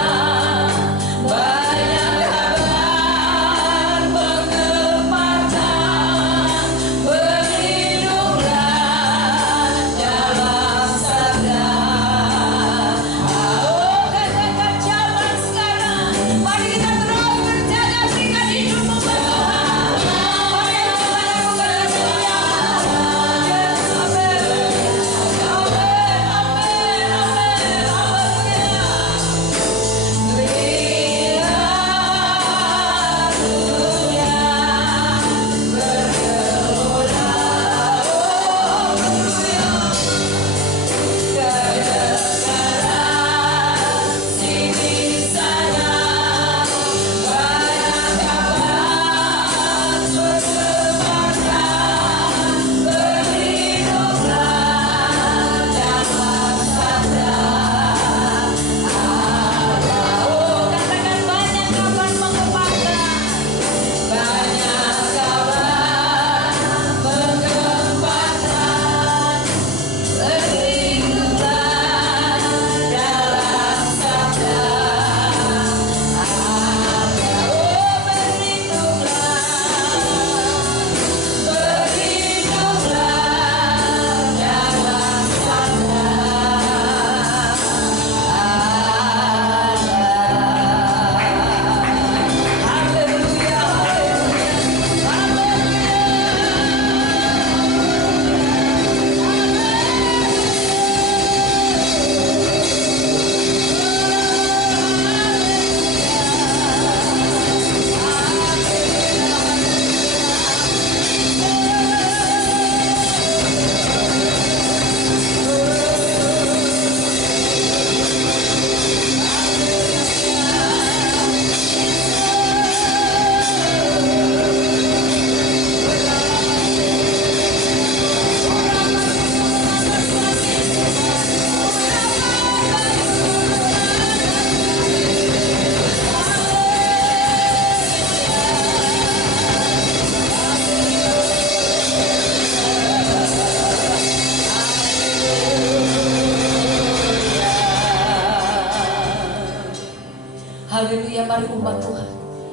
mari umat Tuhan,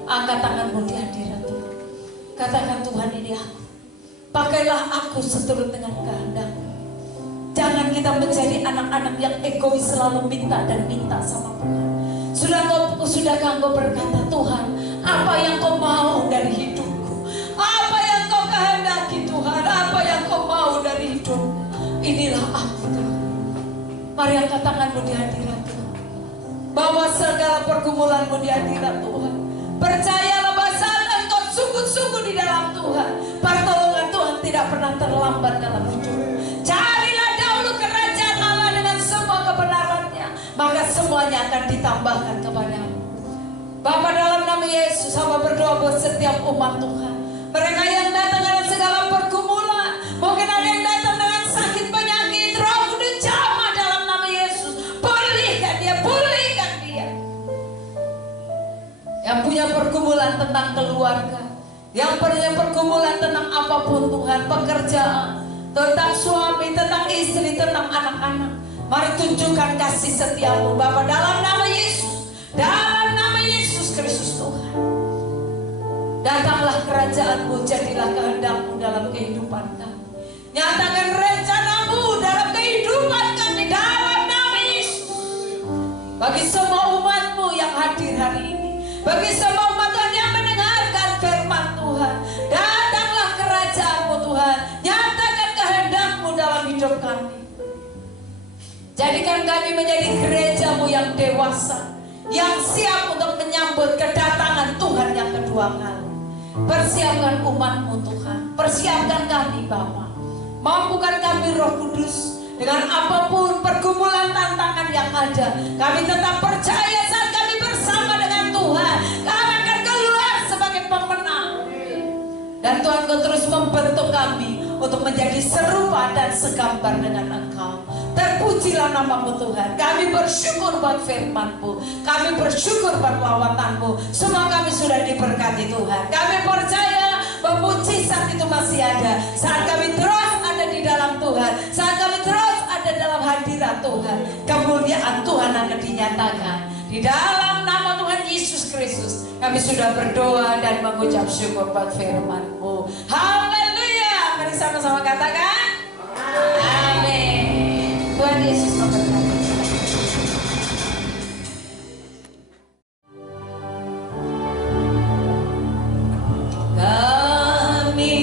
angkat tanganmu di hadirat Tuhan. Katakan, Tuhan, ini aku. Pakailah aku seturut dengan kehendak-Mu. Jangan kita menjadi anak-anak yang egois, selalu minta dan minta sama Tuhan. Sudahkah engkau berkata, Tuhan, apa yang kau mau dari hidupku? Apa yang kau kehendaki, Tuhan? Apa yang kau mau dari hidupku? Inilah aku, Tuhan. Mari angkat tanganmu di hadirat Tuhan. Bawa segala pergumulanmu di hadirat Tuhan. Percayalah bahwa saat engkau sungguh-sungguh di dalam Tuhan, pertolongan Tuhan tidak pernah terlambat dalam hidupmu. Carilah dahulu kerajaan Allah dengan semua kebenarannya, maka semuanya akan ditambahkan kepadamu. Bapa, dalam nama Yesus, hamba berdoa buat setiap umat Tuhan. Mereka yang datang dengan segala pergumulan, mungkin ada yang datang dengan sakit penyakit, Roh Kudus jamah dalam nama Yesus. Pulihkan dia, pulihkan dia. Yang punya pergumulan tentang keluarga, yang punya pergumulan tentang apapun Tuhan, pekerjaan, tentang suami, tentang istri, tentang anak-anak, mari tunjukkan kasih setiamu Bapa, dalam nama Yesus, dalam nama Yesus Kristus Tuhan. Datanglah kerajaan-Mu, jadilah kehendak-Mu dalam kehidupan kami. Nyatakan rencana-Mu dalam kehidupan kami dalam nama Yesus. Bagi semua umat-Mu yang hadir hari ini, bagi semua umat Tuhan yang mendengarkan firman Tuhan, datanglah kerajaan-Mu Tuhan. Nyatakan kehendak-Mu dalam hidup kami. Jadikan kami menjadi gereja-Mu yang dewasa, yang siap untuk menyambut kedatangan Tuhan yang kedua kali. Persiapkan umat-Mu Tuhan, persiapkan kami Bapa. Mampukan kami Roh Kudus, dengan apapun pergumulan tantangan yang ada, kami tetap percaya saat kami bersama dengan Tuhan, kami akan keluar sebagai pemenang. Dan Tuhan kau terus membentuk kami untuk menjadi serupa dan segambar dengan Engkau. Terpujilah nama-Mu Tuhan. Kami bersyukur buat firman-Mu, kami bersyukur buat lawatan-Mu. Semua kami sudah diberkati Tuhan. Kami percaya bahwa mujizat itu masih ada saat kami terus ada di dalam Tuhan, saat kami terus ada dalam hadirat Tuhan. Kemuliaan Tuhan akan dinyatakan. Di dalam nama Tuhan Yesus Kristus kami sudah berdoa dan mengucap syukur buat firman-Mu. Haleluya. Mari sama-sama katakan amin. Tuhan Yesus memberkati. Kami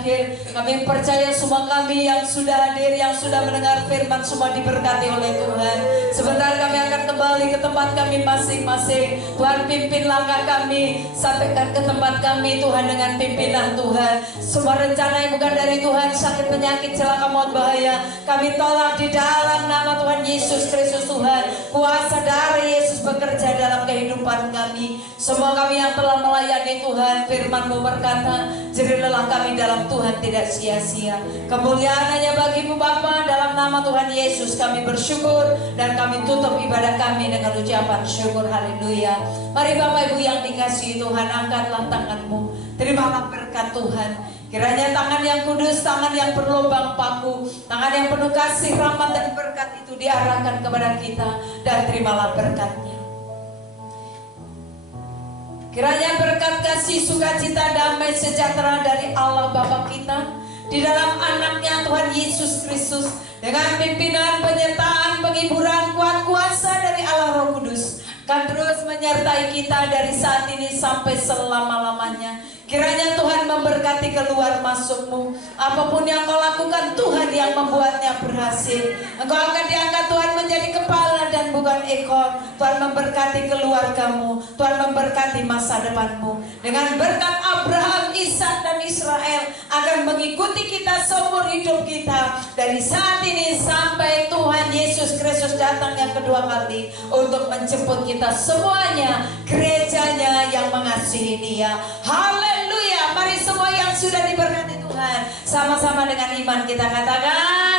berakhir. Kami percaya semua kami yang sudah hadir, yang sudah mendengar firman, semua diberkati oleh Tuhan. Sebentar kami akan kembali ke tempat kami masing-masing. Tuhan pimpin langkah kami, sampaikan ke tempat kami Tuhan dengan pimpinan Tuhan. Semua rencana yang bukan dari Tuhan, sakit, penyakit, celaka, maut, bahaya, kami tolak di dalam nama Tuhan Yesus Kristus. Tuhan, kuasa darah Yesus bekerja dalam kehidupan kami. Semua kami yang telah melayani Tuhan, firman-Mu berkata, jerih lelah kami dalam Tuhan tidak sia-sia. Kemuliaan hanya bagi-Mu Bapa. Dalam nama Tuhan Yesus kami bersyukur, dan kami tutup ibadah kami dengan ucapan syukur. Haleluya. Mari Bapak Ibu yang dikasihi Tuhan, angkatlah tangan-Mu. Terimalah berkat Tuhan. Kiranya tangan yang kudus, tangan yang berlubang paku, tangan yang penuh kasih, rahmat dan berkat itu diarahkan kepada kita, dan terimalah berkatnya. Kiranya berkat kasih, sukacita, damai, sejahtera dari Allah Bapa kita di dalam anaknya Tuhan Yesus Kristus, dengan pimpinan, penyertaan, penghiburan, kuat kuasa dari Allah Roh Kudus, akan terus menyertai kita dari saat ini sampai selama-lamanya. Kiranya Tuhan memberkati keluar masukmu. Apapun yang kau lakukan, Tuhan yang membuatnya berhasil. Engkau akan diangkat Tuhan menjadi kepala dan bukan ekor. Tuhan memberkati keluargamu. Tuhan memberkati masa depanmu. Dengan berkat Abraham, Ishak dan Israel akan mengikuti kita seumur hidup kita, dari saat ini sampai Tuhan Yesus Kristus datang yang kedua kali untuk menjemput kita semuanya, gerejanya yang mengasihi Dia. Haleluya. Mari semua yang sudah diberkati Tuhan, sama-sama dengan iman kita katakan